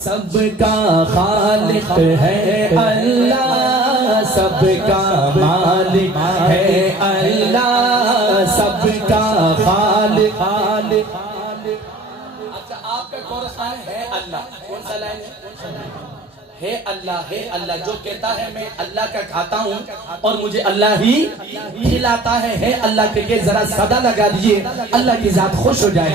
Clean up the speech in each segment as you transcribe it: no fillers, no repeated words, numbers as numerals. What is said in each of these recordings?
سب کا خالق ہے اللہ، سب کا مالک ہے اللہ، سب کا خالق۔ اچھا آپ کا کورس لائن ہے اللہ، کون سا لائن ہے اللہ؟ ہے اللہ جو کہتا ہے میں اللہ کا کھاتا ہوں اور مجھے اللہ ہی کھلاتا ہے اللہ کے لیے ذرا صدا لگا دیجئے، اللہ کی ذات خوش ہو جائے۔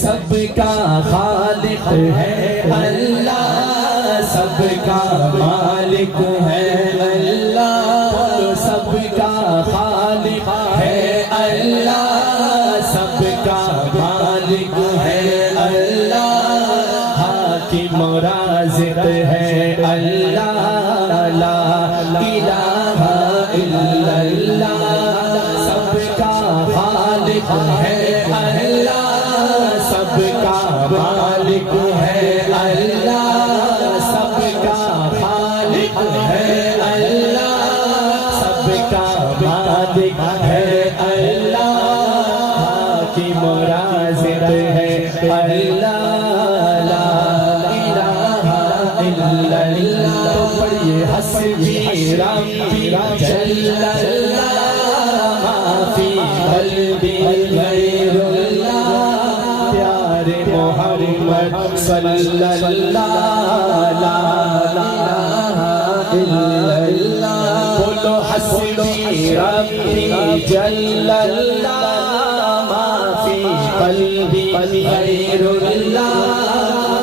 سب کا خالق ہے اللہ، سب کا مالک ہے اللہ، سب کا خالق ہے اللہ، سب کا مالک ہے اللہ، حاکم رازق ہے اللہ، لا الہ الا اللہ، سب کا خالق ہے اللہ، سب کا مالک ہے اللہ، سب کا خالق ہے اللہ، سب کا مالک ہے اللہ، حاکم رازق ہے اللہ، پڑھئے حسبی ربی جل اللہ ما فی قلبی غیر اللہ، پیارے محمد صلی اللہ لا الہ الا اللہ، بولو حسبی ربی جل اللہ ما فی قلبی غیر اللہ،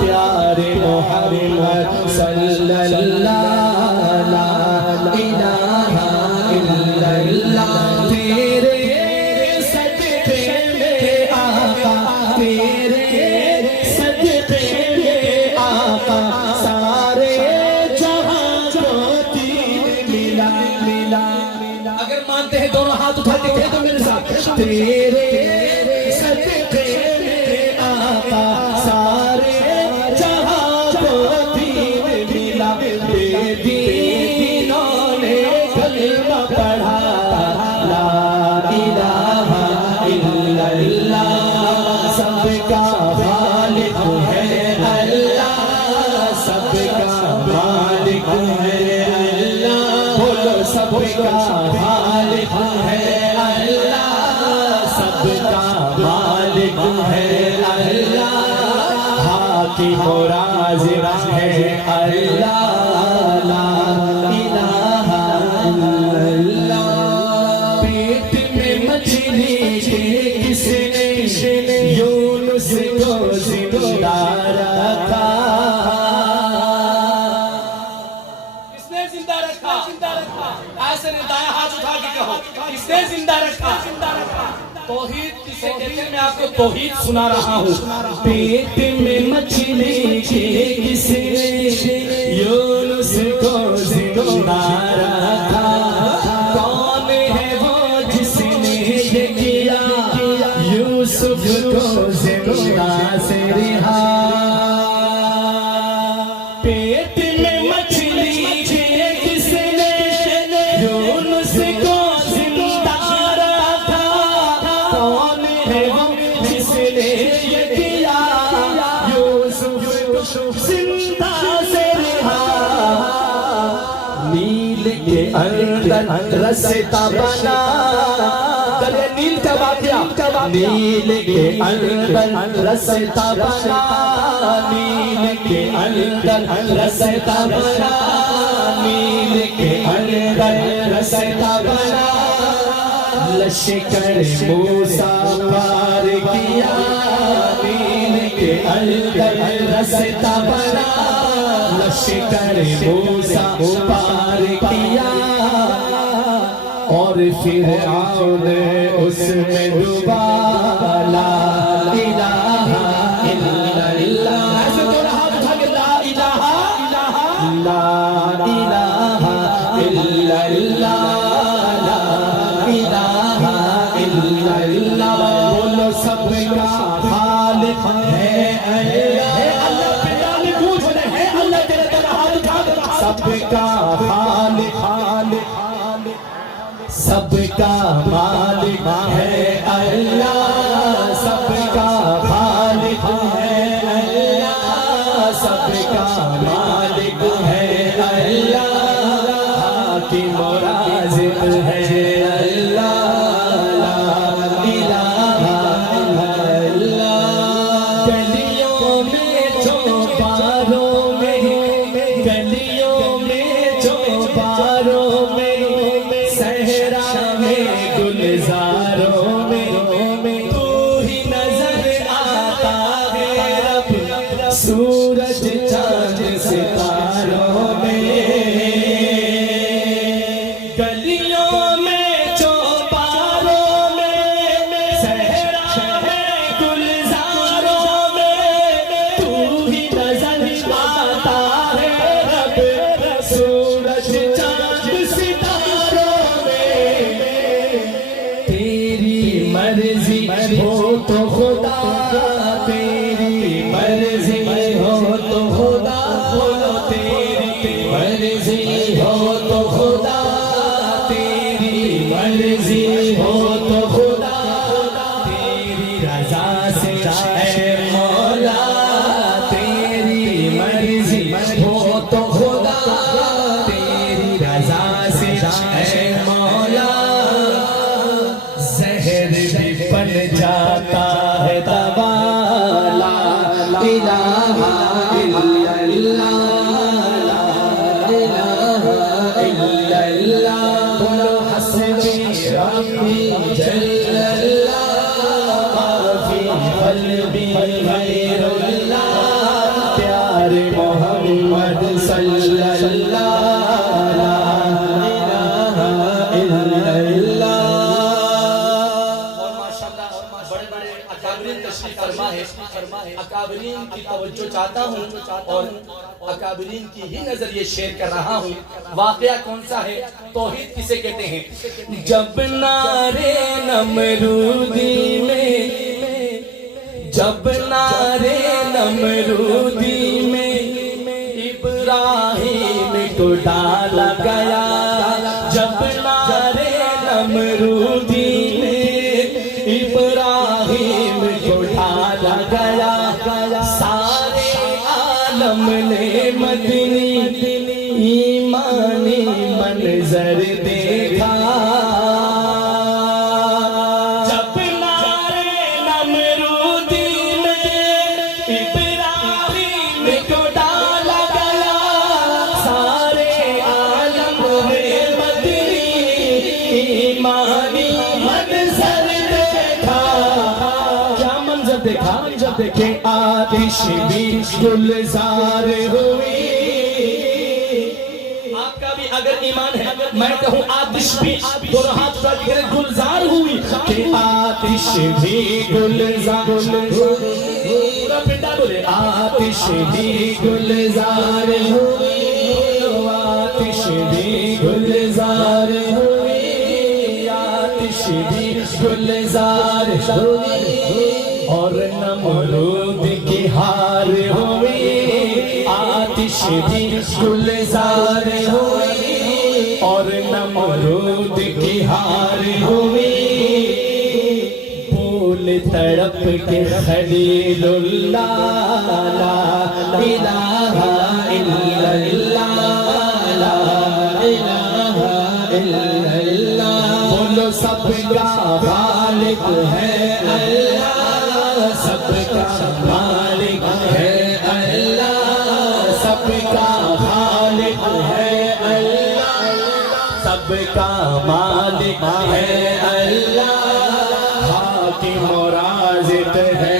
پیارے محمد صلی اللہ لا الہ الا اللہ، تیرے صدقے میں آقا، تیرے صدقے میں آقا، سارے جہاں کو دین ملا۔ اگر مانتے ہیں دونوں ہاتھ اٹھا کے کہہ دو میرے ساتھ، تیرے صدقے میں آقا، سارے جہاں کو دین ملا، بے دینوں نے کلمہ پڑھا، لا الہ الا اللہ، سب کا خالق ہے اللہ، سب کا مالک ہے اللہ، بولو سب کا خالق ہے اللہ، سب کا مالک ہے اللہ، حاکم رازق ہے اللہ، لا الہ الا اللہ۔ پیٹ میں مچھلی کے کس نے یونس کو زندہ رکھا؟ کس نے زندہ رکھا؟ ایسے نہیں دایا ہاتھ اٹھا کے کہو، کس نے زندہ رکھا؟ توحید کسے کہتے ہیں میں آپ کو توحید سنا رہا ہوں۔ پیٹ میں مچھلی کے کس نے یونس کو زندہ رکھا؟ کون ہے وہ جس نے یہ کیا یوسف کو زندہ سے رہا؟ پیٹ میں مچھلی کے کس نے یونس کو زندہ رکھا؟ کون ہے وہ جس نے یہ کیا یوسف کو زندہ سے رہا؟ نیل کے اندر رستہ بنا، دریا نیل کا واقعہ، نیل کے اندر رستہ بنا، نیل کے اندر رستہ بنا، نیل کے اندر رستہ بنا، لشکر موسیٰ پار کیا، نیل کے اندر رستہ بنا، لشکر موسیٰ پار کیا، اور فرعون اس میں ڈوبا، لا الہ الا اللہ۔ ایسے دونوں ہاتھ اٹھا کے لا الہ الا اللہ، لا الہ الا اللہ، بولو سب کا خالق ہے اللہ، پتا نہیں پوچھ رہے ہیں اللہ تیرے طرح ہاتھ اٹھا کے، سب کا خالق، سب کا مالک ہے اللہ، سب کا خالق ہے اللہ، سب کا ستاروں میں، گلیوں میں چوپاروں میں، صحرا ہے گلزاروں میں، تو ہی نظر آتا ہے رب، سورج چاند ستاروں میں، تیری مرضی ہو تو خدا، تیری مرضی ہو تو خدا، بولو تیری مرضی ہو تو خدا، تیری مرضی ہو تو خدا، تیری رضا سے اے مولا، تیری مرضی ہو تو خدا، تیری رضا سے اے مولا، زہر بھی بن جاتا ہے دوا، لا الہ الا اللہ، لا الہ الا اللہ، بولو حسبی ربی جل اللہ، فی قلبی غیر اللہ، پیارے محمد صلی اللہ، لا الہ الا اللہ۔ اور ماشاءاللہ بڑے بڑے اکابرین تشریف فرما ہے، اکابرین کی توجہ چاہتا ہوں اور اکابرین کی ہی نظر یہ شیئر کر رہا ہوں۔ واقعہ کون سا ہے؟ توحید کسے کہتے ہیں؟ جب نعرے نمرودی میں، جب نعرے نمرودی میں ابراہیم کو ڈالا گیا، جب نعرے نمرودی میں ابراہیم کو ڈالا گیا، سارے عالم نے مدنی ایمانی منظر دیکھا، جب نعرے نمرودی میں ابراہیم کو ڈالا گیا، سارے عالم نے مدنی ایمانی منظر دیکھا، کیا منظر دیکھا؟ جب دیکھے آتش بھی گلزار ہوئی، آپ کا بھی اگر ایمان ہے میں کہوں آتش بھی، دونوں ہاتھ پر کرے گلزار ہوئی، کہ آتش بھی گلزار ہوئی، پورا پنڈا بولے آتش بھی گلزار ہوئی، آتش بھی گلزار ہوئی، آتش بھی گلزار ہوئی، اور نمرود کی ہار ہوئی، آتش بھی گلزار ہوئی، اور نمرود کی ہار ہوئی، پھول تڑپ کے خلیل اللہ، لا الہ الا اللہ، لا الہ الا اللہ، بولو سب کا خالق ہے اللہ، سب کا مالک ہے اللہ، سب کا خالق ہے اللہ، سب کا مالک ہے اللہ، حاکم و رازق ہے